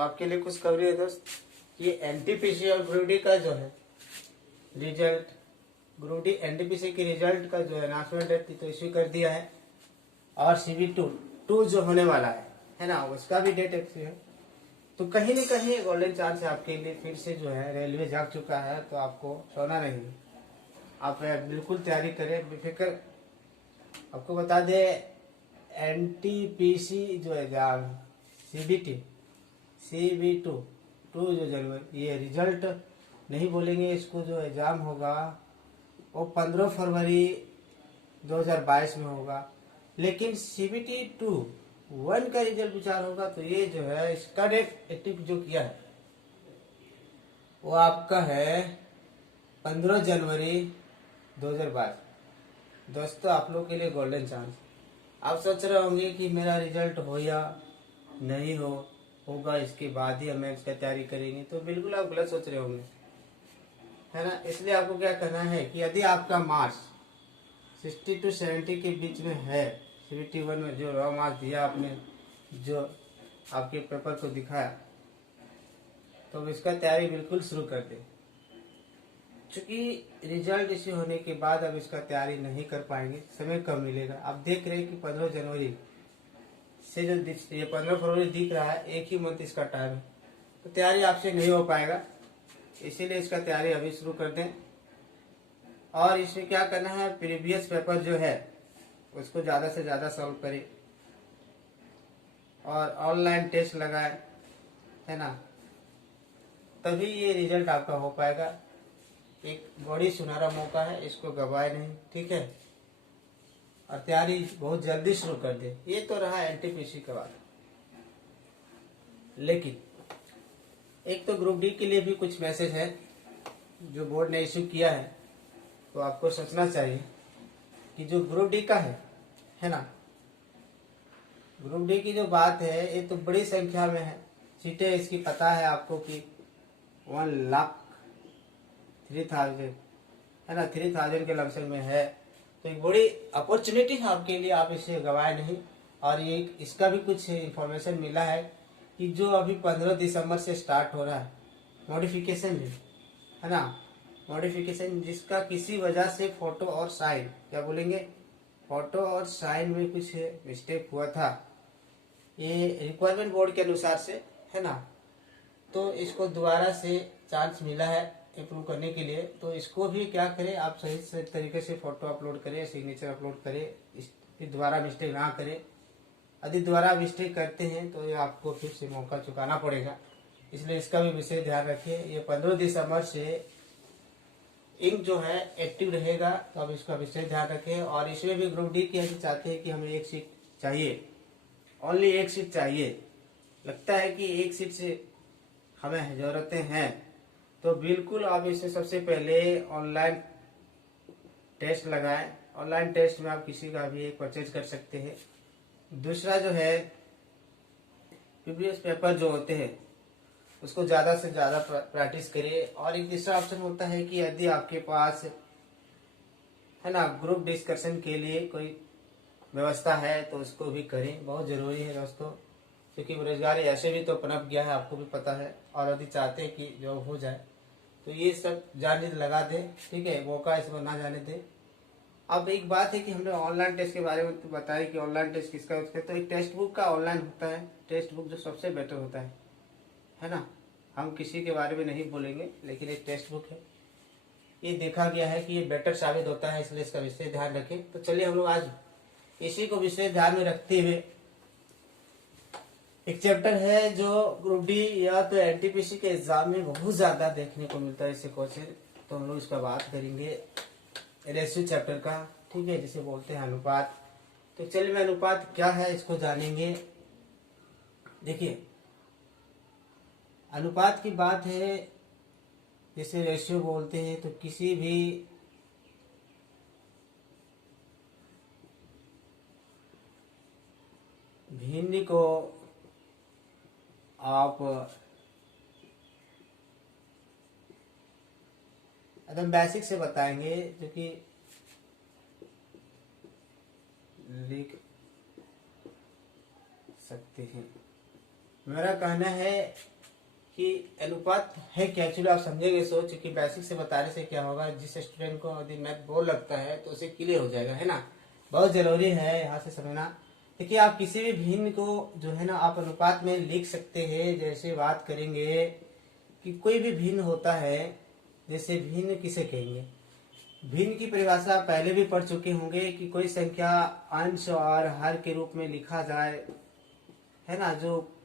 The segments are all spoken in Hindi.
आपके लिए खुशखबरी है दोस्त, ये एनटीपीसी और ग्रुप डी का जो है रिजल्ट, ग्रुप डी एनटीपीसी के रिजल्ट का जो है अनाउंसमेंट है तो इश्यू कर दिया है। और CB2 जो होने वाला है ना, उसका भी डेट इश्यू है। तो कहीं न कहीं गोल्डन चांस है आपके लिए, फिर से जो है रेलवे जाग चुका है, तो आपको सोना नहीं है। आप बिल्कुल तैयारी करें बेफिक्र। आपको बता दे एनटीपीसी जो एग्जाम CB2 जो जनवरी, ये रिजल्ट नहीं बोलेंगे इसको, जो एग्जाम होगा वो 15 फरवरी 2022 में होगा। लेकिन CBT1 का रिजल्ट विचार होगा तो ये जो है इसका डेट एक्टिव जो किया है वो आपका है 15 जनवरी 2022। दोस्तों आप लोग के लिए गोल्डन चांस। आप सोच रहे होंगे कि मेरा रिजल्ट हो या नहीं होगा इसके बाद ही हम इसका तैयारी करेंगे, तो बिल्कुल आप गलत सोच रहे होंगे, है ना। इसलिए आपको क्या करना है कि यदि आपका मार्क्स 60 to 70 के बीच में है, CBT1 में जो रॉ मार्क्स दिया आपने, जो आपके पेपर को दिखाया, तो इसका तैयारी बिल्कुल शुरू कर दे। चूंकि रिजल्ट इश्यू होने के बाद अब इसका तैयारी नहीं कर पाएंगे, समय कम मिलेगा। आप देख रहे हैं कि 15 जनवरी से जो ये 15 फरवरी दिख रहा है, एक ही मंथ इसका टाइम है, तो तैयारी आपसे नहीं हो पाएगा। इसीलिए इसका तैयारी अभी शुरू कर दें। और इसमें क्या करना है, प्रीवियस पेपर जो है उसको ज़्यादा से ज़्यादा सॉल्व करें और ऑनलाइन टेस्ट लगाए, है ना, तभी ये रिजल्ट आपका हो पाएगा। एक बड़ी सुनहरा मौका है, इसको गवाए नहीं, ठीक है। और तैयारी बहुत जल्दी शुरू कर दे। ये तो रहा एनटीपीसी का बात। लेकिन एक तो ग्रुप डी के लिए भी कुछ मैसेज है जो बोर्ड ने इश्यू किया है, तो आपको सोचना चाहिए कि जो ग्रुप डी का है ना, ग्रुप डी की जो बात है ये तो बड़ी संख्या में है। सीटें इसकी पता है आपको कि 1,03,000 है ना, 3,000 के लमसम में है। तो एक बड़ी अपॉर्चुनिटी है आपके लिए, आप इसे गवाए नहीं। और ये इसका भी कुछ इंफॉर्मेशन मिला है कि जो अभी 15 दिसंबर से स्टार्ट हो रहा है मॉडिफिकेशन है ना, मॉडिफिकेशन जिसका किसी वजह से फोटो और साइन, क्या बोलेंगे, फोटो और साइन में कुछ मिस्टेक हुआ था, ये रिक्वायरमेंट बोर्ड के अनुसार से, है ना। तो इसको दोबारा से चांस मिला है इम्प्रूव करने के लिए। तो इसको भी क्या करें, आप सही तरीके से फोटो अपलोड करें, सिग्नेचर अपलोड करें, फिर दोबारा मिस्टेक ना करें। यदि दोबारा मिस्टेक करते हैं तो ये आपको फिर से मौका चुकाना पड़ेगा। इसलिए इसका भी विशेष ध्यान रखिए। ये 15 दिसंबर से इंक जो है एक्टिव रहेगा, तो अब इसका विशेष ध्यान रखें। और इसमें भी ग्रुप डी की हम चाहते हैं कि हमें एक सीट चाहिए, ओनली एक सीट चाहिए। लगता है कि एक सीट से हमें जरूरतें हैं, तो बिल्कुल आप इसे सबसे पहले ऑनलाइन टेस्ट लगाएं। ऑनलाइन टेस्ट में आप किसी का भी एक परचेज कर सकते हैं। दूसरा जो है प्रीवियस पेपर जो होते हैं उसको ज़्यादा से ज़्यादा प्रैक्टिस करिए। और एक तीसरा ऑप्शन होता है कि यदि आपके पास, है ना, ग्रुप डिस्कशन के लिए कोई व्यवस्था है तो उसको भी करें, बहुत ज़रूरी है दोस्तों। क्योंकि बेरोजगारी ऐसे भी तो पनप गया है, आपको भी पता है। और यदि चाहते हैं कि जॉब हो जाए तो ये सब जान लगा दे, ठीक है, मौका इसमें ना जाने दे। अब एक बात है कि हमने ऑनलाइन टेस्ट के बारे में तो बताया कि ऑनलाइन टेस्ट किसका होता है, तो एक टेक्स्ट बुक का ऑनलाइन होता है, टेक्स्ट बुक जो सबसे बेटर होता है ना। हम किसी के बारे में नहीं बोलेंगे, लेकिन एक टेक्स्ट बुक है, ये देखा गया है कि ये बेटर साबित होता है, इसलिए इसका विशेष ध्यान रखें। तो चलिए हम लोग आज इसी को विशेष ध्यान में रखते हुए एक चैप्टर है जो ग्रुप डी या तो एनटीपीसी के एग्जाम में बहुत ज्यादा देखने को मिलता है, इसे क्वेश्चन, तो हम लोग इसका बात करेंगे रेशियो चैप्टर का, ठीक है, जिसे बोलते हैं अनुपात। तो चलिए मैं अनुपात क्या है इसको जानेंगे। देखिए अनुपात की बात है, जिसे रेशियो बोलते हैं, तो किसी भी भिन्न को आप एकदम बेसिक से बताएंगे, जो कि लिख सकते हैं। मेरा कहना है कि अनुपात है क्या, एक्चुअली आप समझेंगे सोच कि बेसिक से बताने से क्या होगा, जिस स्टूडेंट को यदि मैथ बोर लगता है तो उसे क्लियर हो जाएगा, है ना। बहुत जरूरी है यहाँ से समझना। देखिए आप किसी भी भिन्न को जो है ना आप अनुपात में लिख सकते हैं। जैसे बात करेंगे कि कोई भी भिन्न होता है, जैसे भिन्न किसे कहेंगे, भिन्न की परिभाषा आप पहले भी पढ़ चुके होंगे कि कोई संख्या अंश और हर के रूप में लिखा जाए, है ना। जो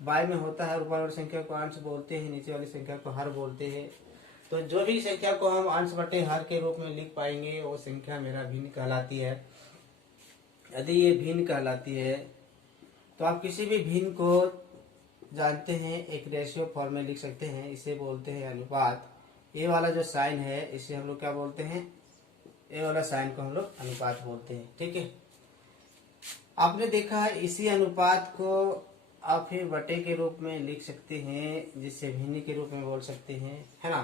बाय में होता है ऊपर वाली संख्या को अंश बोलते हैं, नीचे वाली संख्या को हर बोलते हैं। तो जो भी संख्या को हम अंश बटे हर के रूप में लिख पाएंगे वो संख्या मेरा भिन्न कहलाती है। यदि ये भिन्न कहलाती है तो आप किसी भी भिन्न को जानते हैं एक रेशियो फॉर्म में लिख सकते हैं, इसे बोलते हैं अनुपात। ये वाला जो साइन है इसे हम लोग क्या बोलते हैं, ये वाला साइन को हम लोग अनुपात बोलते हैं, ठीक है। आपने देखा है इसी अनुपात को आप फिर बटे के रूप में लिख सकते हैं, जिससे भिन्न के रूप में बोल सकते हैं, है ना।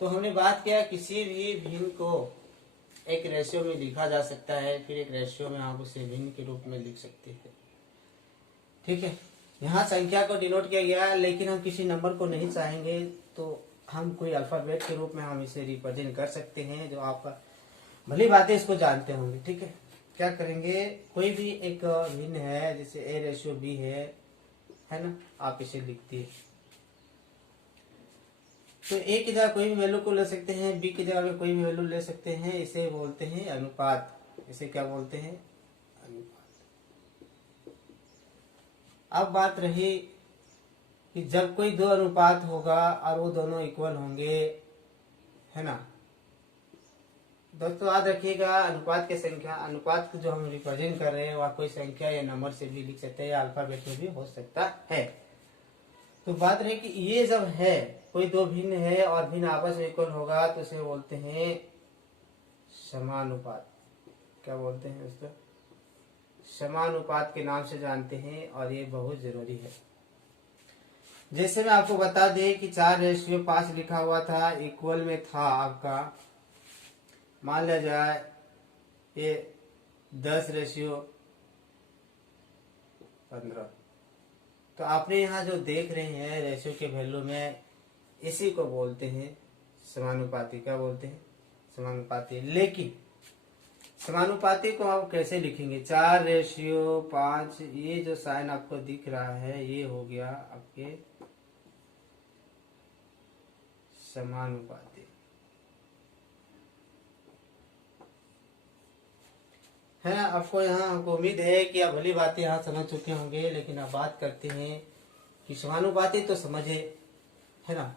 तो हमने बात किया किसी भी भिन्न को एक रेशियो में लिखा जा सकता है, फिर एक रेशियो में आप उसे भिन्न के रूप में लिख सकते हैं, ठीक है। यहाँ संख्या को डिनोट किया गया है, लेकिन हम किसी नंबर को नहीं चाहेंगे तो हम कोई अल्फाबेट के रूप में हम इसे रिप्रेजेंट कर सकते हैं, जो आप भली बातें इसको जानते होंगे, ठीक है। क्या करेंगे, कोई भी एक भिन्न है जैसे ए रेशियो बी है ना, आप इसे लिखते हैं तो ए की जगह कोई भी वैल्यू को ले सकते हैं, बी की जगह में कोई भी वैल्यू ले सकते हैं, इसे बोलते हैं अनुपात। इसे क्या बोलते हैं, अनुपात। अब बात रही कि जब कोई दो अनुपात होगा और वो दोनों इक्वल होंगे, है ना। दोस्तों याद रखिएगा अनुपात की संख्या, अनुपात को जो हम रिप्रेजेंट कर रहे हैं वह कोई संख्या या नंबर से भी लिख सकते हैं या अल्फाबेट में भी हो सकता है। तो बात रही कि ये जब है कोई दो भिन्न है और भिन्न आपस में इक्वल होगा तो उसे बोलते हैं समानुपात। क्या बोलते हैं उसको, समानुपात के नाम से जानते हैं, और ये बहुत जरूरी है। जैसे मैं आपको बता दें कि 4:5 लिखा हुआ था, इक्वल में था आपका, मान लिया जाए ये 10:15, तो आपने यहाँ जो देख रहे हैं रेशियो के वैल्यू में, इसी को बोलते हैं समानुपाती। क्या बोलते हैं, समानुपाती। लेकिन समानुपाती को आप कैसे लिखेंगे, 4:5, ये जो साइन आपको दिख रहा है ये हो गया आपके समानुपाती, है ना। आपको यहाँ हमको उम्मीद है कि आप भली बातें यहाँ समझ चुके होंगे, लेकिन अब बात करते हैं कि समानुपाती तो समझे, है ना,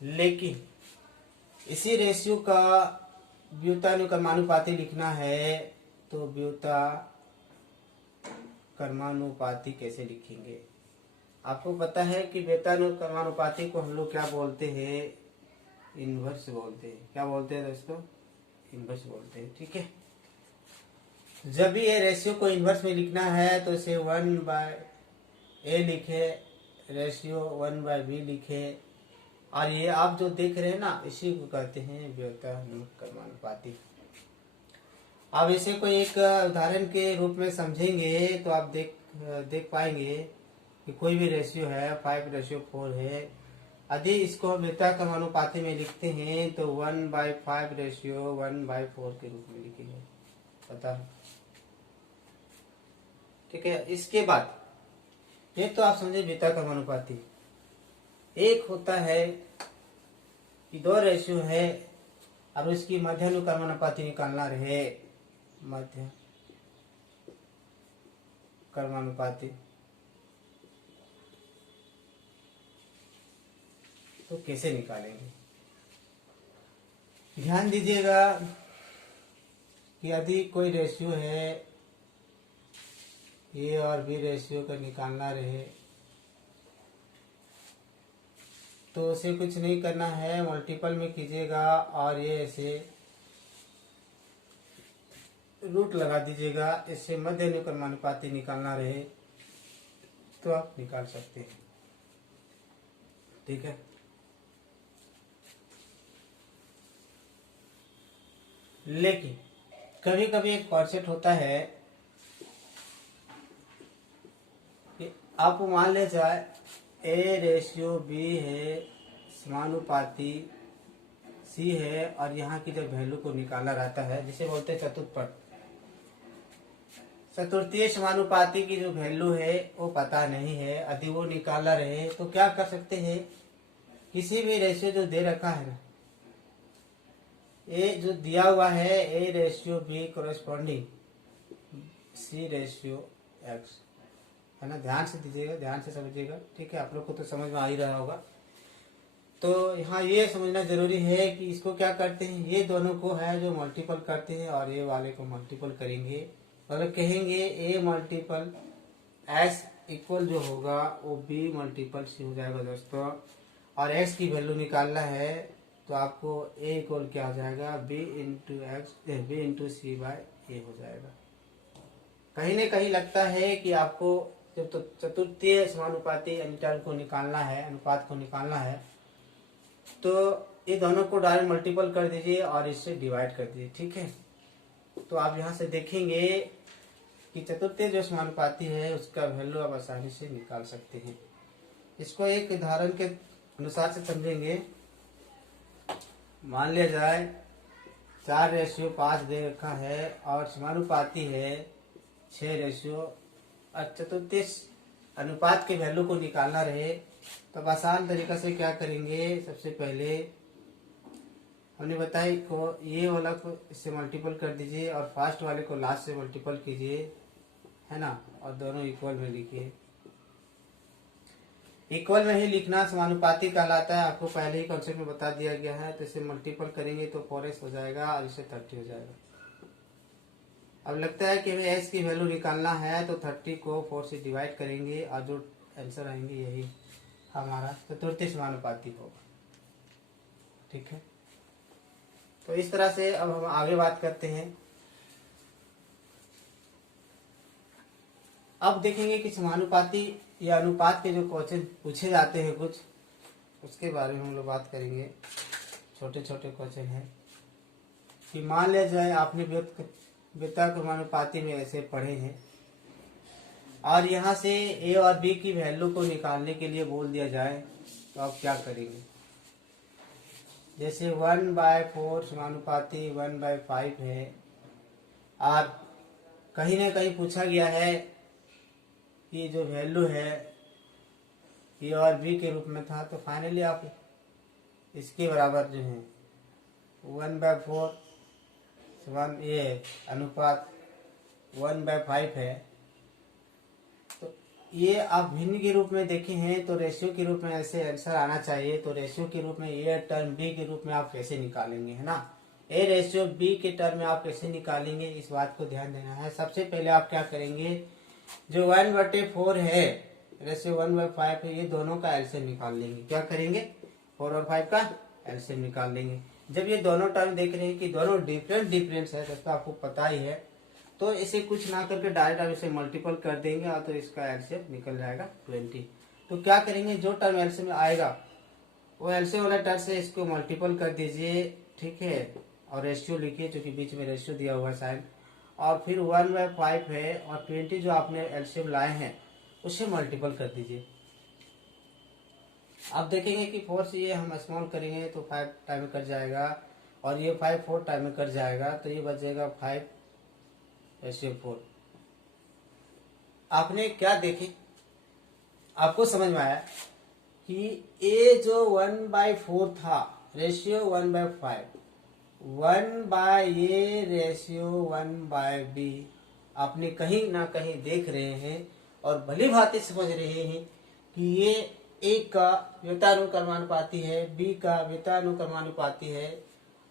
लेकिन इसी रेशियो का व्युत्क्रमानुपाती लिखना है तो व्युत्क्रमानुपाती कैसे लिखेंगे। आपको पता है कि व्युत्क्रमानुपाती को हम लोग क्या बोलते हैं, इनवर्स बोलते हैं। क्या बोलते हैं दोस्तों, इनवर्स बोलते हैं, ठीक है। जब भी ये रेशियो को इनवर्स में लिखना है तो इसे 1/a लिखे, रेशियो 1/b लिखे, और ये आप जो देख रहे हैं ना इसी को कहते हैं व्युत्क्रमानुपाती। अब इसे कोई एक उदाहरण के रूप में समझेंगे तो आप देख पाएंगे कि कोई भी रेशियो है 5:4 है। यदि इसको हम व्युत्क्रमानुपाती में लिखते हैं तो 1/5 रेशियो 1/4 के रूप में लिखेंगे, पता, ठीक है। इसके बाद ये तो आप समझे व्युत्क्रमानुपाती। एक होता है कि दो रेशियो है और उसकी मध्यानुक्रमानुपाती निकालना रहे, मध्यक्रमानुपाती, तो कैसे निकालेंगे, ध्यान दीजिएगा कि यदि कोई रेशियो है ए और बी रेशियो का निकालना रहे तो उसे कुछ नहीं करना है, मल्टीपल में कीजिएगा और ये ऐसे रूट लगा दीजिएगा। इससे मध्यानुक्रमानुपाती निकालना रहे तो आप निकाल सकते हैं, ठीक है। लेकिन कभी कभी एक कॉन्सेप्ट होता है कि आप मान ले जाए ए रेशियो बी है समानुपाती सी है, और यहाँ की जब वैल्यू को निकाला रहता है जिसे बोलते हैं चतुष्पद, चतुर्थीय समानुपाती की जो वैल्यू है वो पता नहीं है, यदि वो निकाला रहे तो क्या कर सकते हैं, किसी भी रेशियो जो दे रखा है ना, ए जो दिया हुआ है A ratio B corresponding C ratio X, है ना, ध्यान से दीजिएगा, ध्यान से समझिएगा, ठीक है, आप लोग को तो समझ में आ ही रहा होगा। तो यहाँ ये समझना जरूरी है कि इसको क्या करते हैं, ये दोनों को है जो मल्टीपल करते हैं और ये वाले को मल्टीपल करेंगे, और कहेंगे ए मल्टीपल एस इक्वल जो होगा वो बी मल्टीपल सी हो जाएगा दोस्तों। और एक्स की वैल्यू निकालना है तो आपको ए इक्वल क्या हो जाएगा, बी इंटू सी बाय ए हो जाएगा। कहीं न कहीं लगता है कि आपको जब तो चतुर्थीय समानुपाती टर्म को निकालना है, अनुपात को निकालना है, तो ये दोनों को डायरेक्ट मल्टीपल कर दीजिए और इससे डिवाइड कर दीजिए, ठीक है। तो आप यहाँ से देखेंगे कि चतुर्थीय जो समानुपाती है उसका वैल्यू आप आसानी से निकाल सकते हैं। इसको एक उदाहरण के अनुसार से समझेंगे। मान लिया जाए 4:5 दे रखा है और समानुपाती है 6:, और चतुर्थीय अनुपात के वैल्यू को निकालना रहे तो आसान तरीका से क्या करेंगे, सबसे पहले हमने बताया को ये वाला को इससे मल्टीपल कर दीजिए और फर्स्ट वाले को लास्ट से मल्टीपल कीजिए, है ना, और दोनों इक्वल में लिखिए। इक्वल में ही लिखना समानुपाती कहलाता है, आपको पहले ही कॉन्सेप्ट में बता दिया गया है। तो इसे मल्टीपल करेंगे तो 4x हो जाएगा और इसे 30 हो जाएगा। अब लगता है कि हमें x की वैल्यू निकालना है तो 30 को 4 से डिवाइड करेंगे और जो आंसर आएंगे यही हमारा चतुर्थीय समानुपाती होगा, ठीक है। तो इस तरह से अब हम आगे बात करते हैं। अब देखेंगे कि समानुपाती या अनुपात के जो क्वेश्चन पूछे जाते हैं कुछ, उसके बारे में हम लोग बात करेंगे। छोटे छोटे क्वेश्चन हैं कि मान लिया जाए आपने व्युत्क्रमानुपाती में ऐसे पढ़े हैं और यहाँ से ए और बी की वैल्यू को निकालने के लिए बोल दिया जाए तो आप क्या करेंगे। जैसे 1/4 समानुपाती 1/5 है और कहीं ना कहीं पूछा गया है कि जो वैल्यू है ए और बी के रूप में था, तो फाइनली आप इसके बराबर जो है 1/4 ये अनुपात 1/5 है, तो ये आप भिन्न के रूप में देखे हैं तो रेशियो के रूप में ऐसे आंसर आना चाहिए। तो रेशियो के रूप में ए टर्म बी के रूप में आप कैसे निकालेंगे, है ना, ए रेशियो बी के टर्म में आप कैसे निकालेंगे, इस बात को ध्यान देना है। सबसे पहले आप क्या करेंगे, जो 1/4 है रेशियो 1/5 है, ये दोनों का एलसीएम निकाल लेंगे। क्या करेंगे, 4 और 5 का एलसीएम निकाल लेंगे। जब ये दोनों टर्म देख रहे हैं कि दोनों डिफरेंट है, तो आपको पता ही है, तो इसे कुछ ना करके डायरेक्ट आप इसे मल्टीपल कर देंगे और तो इसका एलसीएम निकल जाएगा 20। तो क्या करेंगे, जो टर्म एलसीएम में आएगा वो एलसीएम वाला टर्म से इसको मल्टीपल कर दीजिए, ठीक है, और रेशियो लिखिए क्योंकि बीच में रेशियो दिया हुआ है साइन, और फिर 1/5 है और 20 जो आपने एलसीएम लाए हैं उसे मल्टीपल कर दीजिए। अब देखेंगे कि 4 से ये हम स्मॉल करेंगे तो 5 टाइम में कट जाएगा और ये 5 4 टाइम में कट जाएगा, तो ये बचेगा 5/4। आपने क्या देखे, आपको समझ में आया कि ए जो 1/4 था रेशियो 1/5, 1/a रेशियो 1/b आपने कहीं ना कहीं देख रहे हैं और भली भांति समझ रहे हैं कि ये ए का व्युत्क्रमानुपाती है, बी का व्युत्क्रमानुपाती है,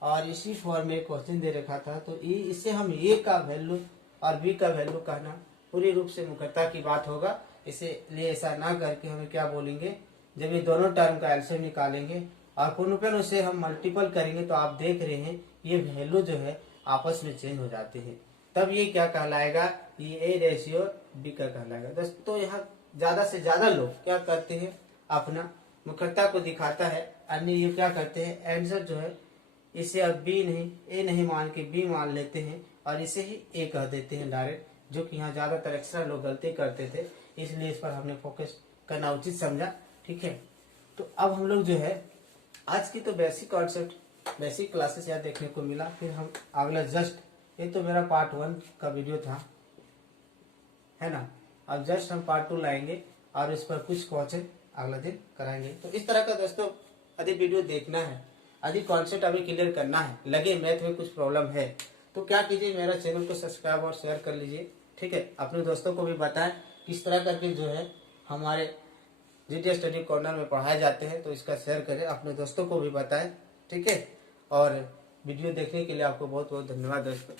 और इसी फॉर्म में क्वेश्चन दे रखा था। तो इससे हम ए का वैल्यू और बी का वैल्यू कहना पूरी रूप से मूर्खता की बात होगा। इसलिए ऐसा ना करके हमें क्या बोलेंगे, जब ये दोनों टर्म का एलसीएम निकालेंगे और पुनः उसे हम मल्टीपल करेंगे तो आप देख रहे हैं ये वैल्यू जो है आपस में चेंज हो जाते हैं, तब ये क्या कहलाएगा, ये ए रेशियो बी का कहलाएगा। दोस्तों यहाँ ज्यादा से ज्यादा लोग क्या करते हैं, अपना मूर्खता को दिखाता है, अन्य ये क्या करते हैं, आंसर जो है इसे अब बी नहीं ए नहीं मान के बी मान लेते हैं और इसे ही ए कह देते हैं डायरेक्ट, जो कि यहाँ ज्यादातर एक्स्ट्रा लोग गलती करते थे, इसलिए इस पर हमने फोकस करना उचित समझा। ठीक है, तो अब हम लोग जो है आज की तो बेसिक कॉन्सेप्ट बेसिक क्लासेस यहाँ देखने को मिला। फिर हम अगला जस्ट ये तो मेरा पार्ट 1 का वीडियो था, है ना। अब जस्ट हम पार्ट 2 लाएंगे और इस पर कुछ क्वेश्चन अगला दिन कराएंगे। तो इस तरह का दोस्तों अधिक वीडियो देखना है, अधिक कॉन्सेप्ट अभी क्लियर करना है, लगे मैथ में कुछ प्रॉब्लम है तो क्या कीजिए, मेरा चैनल को सब्सक्राइब और शेयर कर लीजिए। ठीक है, अपने दोस्तों को भी बताएं किस तरह करके जो है हमारे जीटी स्टडी कॉर्नर में पढ़ाए जाते हैं, तो इसका शेयर करें, अपने दोस्तों को भी बताएं। ठीक है, और वीडियो देखने के लिए आपको बहुत बहुत धन्यवाद दोस्तों।